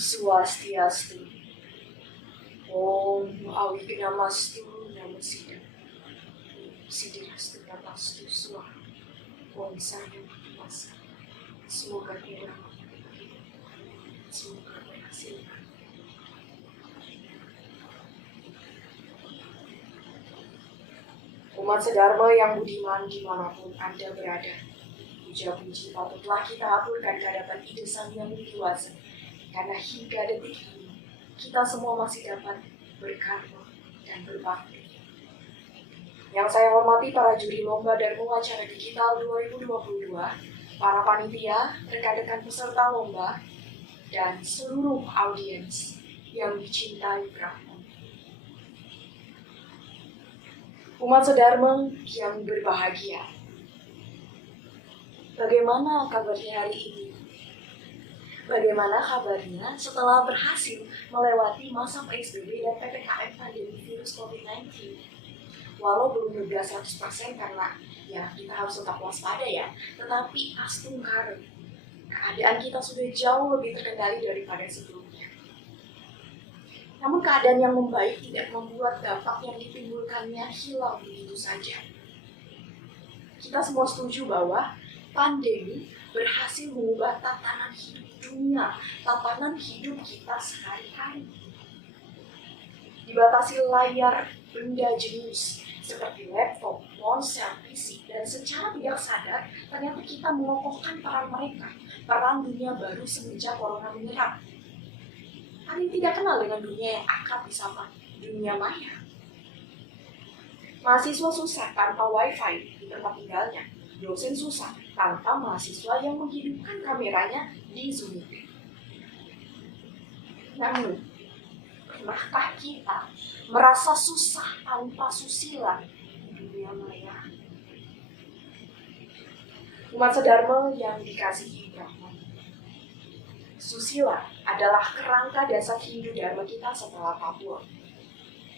Swastiastu. Om Awigamastu Namasida. Siddhastu Namastu Swaha. Om Sayang Masa. Semoga kirang. Semoga berhasil. Umat sedharma yang budiman dimanapun Anda berada, puja-puji patutlah kita aturkan kehadapan Ida Sang Yang Widi-Wasa, karena hingga detik ini kita semua masih dapat berkarma dan berbakti. Yang saya hormati para juri lomba dan acara digital 2022, para panitia, rekan-rekan peserta lomba, dan seluruh audiens yang dicintai Brahma. Umat sedharma yang berbahagia, bagaimana kabarnya hari ini? Bagaimana kabarnya setelah berhasil melewati masa PSBB dan PPKM pandemi virus COVID-19? Walau belum bebas 100% karena ya kita harus tetap waspada ya, tetapi astungkar, keadaan kita sudah jauh lebih terkendali daripada sebelumnya. Namun keadaan yang membaik tidak membuat dampak yang ditimbulkannya hilang begitu saja. Kita semua setuju bahwa pandemi berhasil mengubah tatanan hidup dunia, tatanan hidup kita sehari-hari. Dibatasi layar benda jenis seperti laptop, ponsel, PC, dan secara tidak sadar ternyata kita mengokohkan peran mereka, peran dunia baru semenjak corona menyerang. Ada yang tidak kenal dengan dunia yang akrab disapa dunia maya. Mahasiswa susah tanpa wifi di tempat tinggalnya. Dosen susah tanpa mahasiswa yang menghidupkan kameranya di Zoom meeting. Namun, pernahkah kita merasa susah tanpa susila di dunia maya? Umat sedharma yang dikasihi Brahma, susila adalah kerangka dasar Hindu Dharma kita setelah Papua.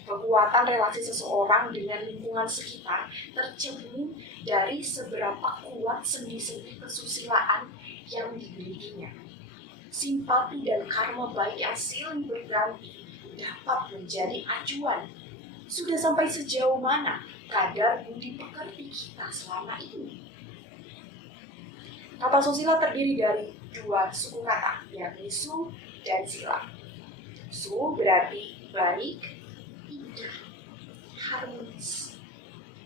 Kekuatan relasi seseorang dengan lingkungan sekitar tercermin dari seberapa kuat sendi-sendi kesusilaan yang dimilikinya. Simpati dan karma baik yang silih berganti dapat menjadi acuan. Sudah sampai sejauh mana kadar budi pekerti kita selama ini? Kata susila terdiri dari dua suku kata, yakni su dan sila. Su berarti baik, indah, harmonis.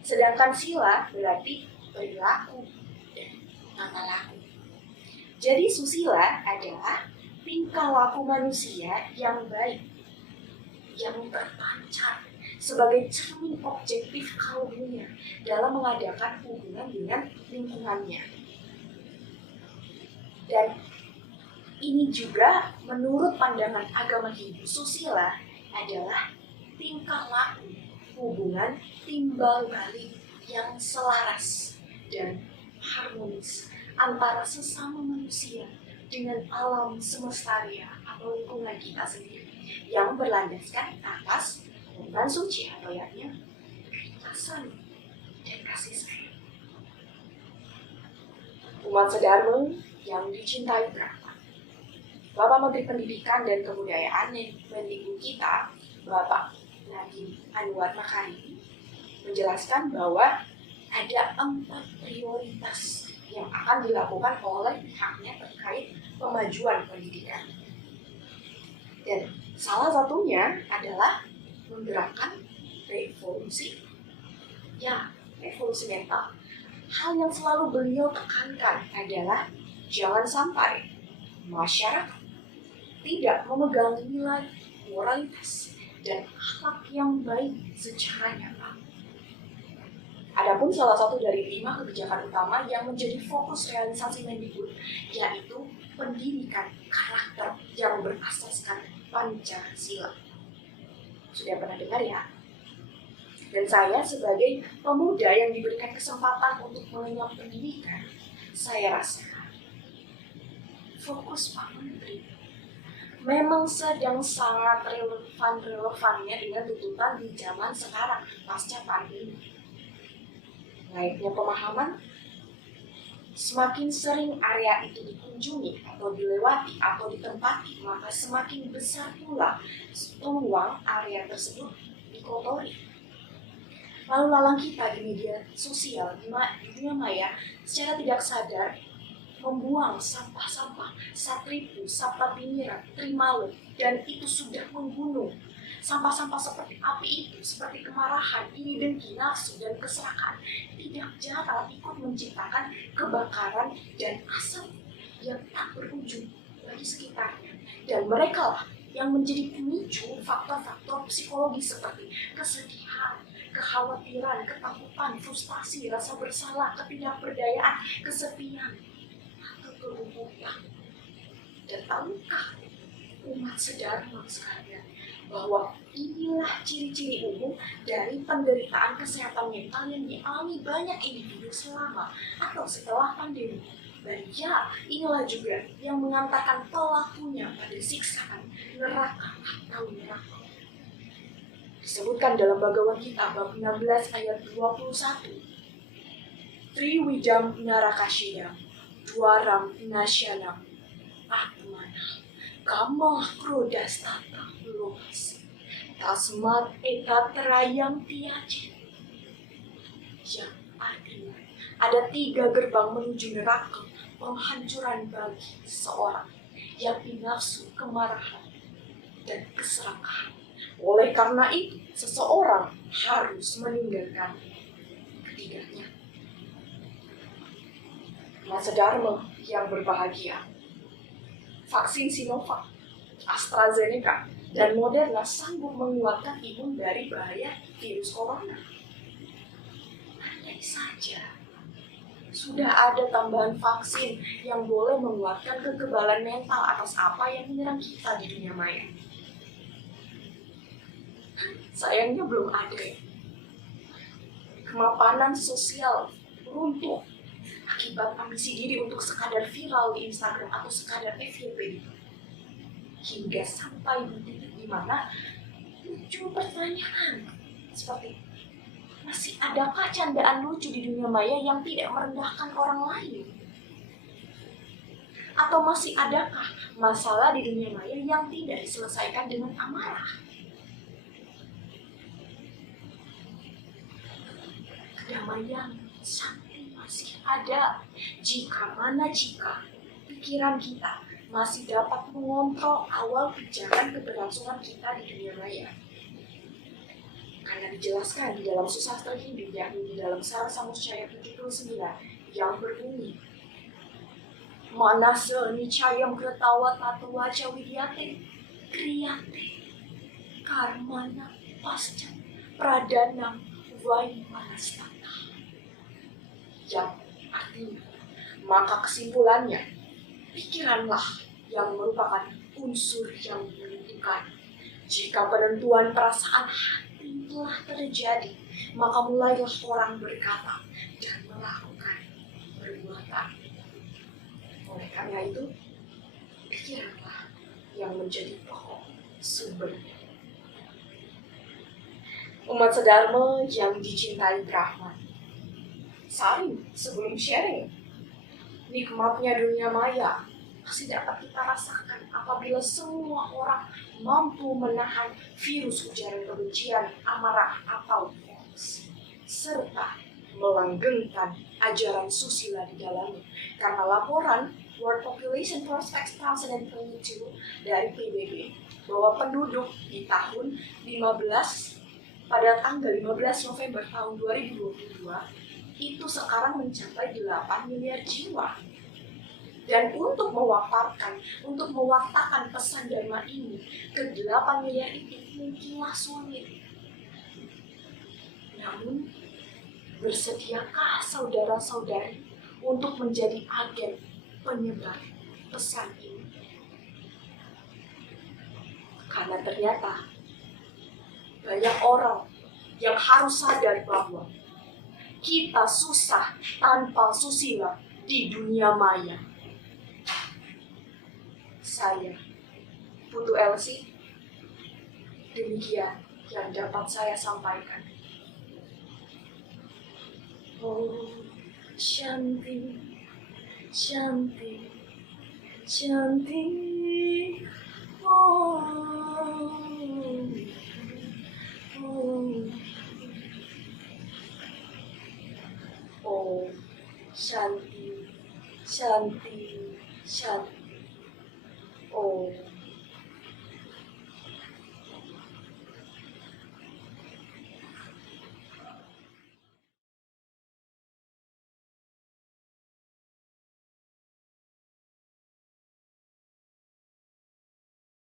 Sedangkan sila berarti perilaku dan tata laku. Jadi susila adalah tingkah laku manusia yang baik, yang terpancar sebagai cermin objektif kaumnya dalam mengadakan hubungan dengan lingkungannya. Dan ini juga menurut pandangan agama Hindu, susila adalah tingkah laku hubungan timbal balik yang selaras dan harmonis antara sesama manusia dengan alam semestaria atau lingkungan kita sendiri yang berlandaskan atas hubungan suci atau yakni keikhlasan dan kasih sayang. Umat sedharma yang dicintai Brahma, Bapak Menteri Pendidikan dan Kebudayaan Mendikbud kita, Bapak Nadiem Anwar Makarim, menjelaskan bahwa ada 4 prioritas yang akan dilakukan oleh pihaknya terkait pemajuan pendidikan. Dan salah satunya adalah menggerakkan revolusi mental. Hal yang selalu beliau tekankan adalah jangan sampai masyarakat tidak memegang nilai moralitas dan akhlak yang baik secara nyata. Adapun salah satu dari 5 kebijakan utama yang menjadi fokus realisasi Mendikbud yaitu pendidikan karakter yang berasaskan Pancasila. Sudah pernah dengar ya? Dan saya sebagai pemuda yang diberikan kesempatan untuk mengenyam pendidikan, saya rasa fokus Pak Menteri memang sedang sangat relevannya dengan tuntutan di zaman sekarang pasca pandemi. Naiknya pemahaman Semakin sering area itu dikunjungi atau dilewati atau ditempati, maka semakin besar pula peluang area tersebut dikotori. Lalu lalang kita di media sosial, di dunia maya, secara tidak sadar membuang sampah-sampah, satripu, saptapinyra, trimalet, dan itu sudah membunuh. Sampah-sampah seperti api itu, seperti kemarahan, iri dengki, nafsu, dan keserakahan, tidak jarang ikut menciptakan kebakaran dan asap yang tak berujung bagi sekitarnya. Dan mereka lah yang menjadi pemicu faktor-faktor psikologi seperti kesedihan, kekhawatiran, ketakutan, frustasi, rasa bersalah, ketidakberdayaan, kesepian, atau kelumpuhan. Dan tahukah umat sedharma sekalian bahwa inilah ciri-ciri umum dari penderitaan kesehatan mental yang dialami banyak individu selama atau setelah pandemi. Dan ya, inilah juga yang mengantarkan pelakunya pada siksaan neraka atau neraka. Disebutkan dalam Bhagavad Gita bab 16 ayat 21. Triwidam narakashidam, dwaram nasyanam, atmana, kamah krodastata lomas, tasmat etatrayam tiaji. Yang artinya, ada 3 gerbang menuju neraka, penghancuran bagi seorang yang nafsu, kemarahan, dan keserakahan. Oleh karena itu, seseorang harus meninggalkan ketiganya. Masa Dharma yang berbahagia, vaksin Sinovac, AstraZeneca, dan Moderna sanggup menguatkan imun dari bahaya virus corona. Andai saja sudah ada tambahan vaksin yang boleh menguatkan kekebalan mental atas apa yang menyerang kita di dunia maya. Sayangnya belum ada. Kemapanan sosial runtuh akibat ambisi diri untuk sekadar viral di Instagram atau sekadar FYP. Hingga sampai di titik dimana muncul pertanyaan seperti, masih adakah candaan lucu di dunia maya yang tidak merendahkan orang lain? Atau masih adakah masalah di dunia maya yang tidak diselesaikan dengan amarah? Kedamaian sakti masih ada jika pikiran kita masih dapat mengontrol awal pijakan keberlangsungan kita di dunia maya. Karena dijelaskan di dalam Susastra Hindu, yakni di dalam Sara Samuscaya 79 yang berbunyi, Manasa nicayam kretawa tatwa cawidyate kriyate karmana pasca pradanam vaimanastata. Yang artinya, maka kesimpulannya, pikiranlah yang merupakan unsur yang menentukan. Jika penentuan perasaan hati telah terjadi, maka mulailah orang berkata dan melakukan perbuatan. Oleh karena itu, pikiranlah yang menjadi pokok sumbernya. Umat sedharma yang dicintai Brahman, saling sebelum sharing, nikmatnya dunia maya masih dapat kita rasakan apabila semua orang mampu menahan virus ujaran kebencian, amarah, atau hoax, serta melanggengkan ajaran susila di dalamnya. Karena laporan World Population Prospects 2022 dari PBB bahwa penduduk di tahun pada tanggal 15 November tahun 2022 itu sekarang mencapai 8 miliar jiwa. Dan untuk mewartakan pesan Dharma ini ke 8 miliar itu mungkinlah sulit. Namun, bersediakah saudara-saudari untuk menjadi agen penyebar pesan ini? Karena ternyata banyak orang yang harus sadar bahwa kita susah tanpa susila di dunia maya. Saya, Putu Elsie, demikian yang dapat saya sampaikan. Om Shanti. cantik, cantik. Oh, oh, oh, cantik, cantik, cantik. Oh.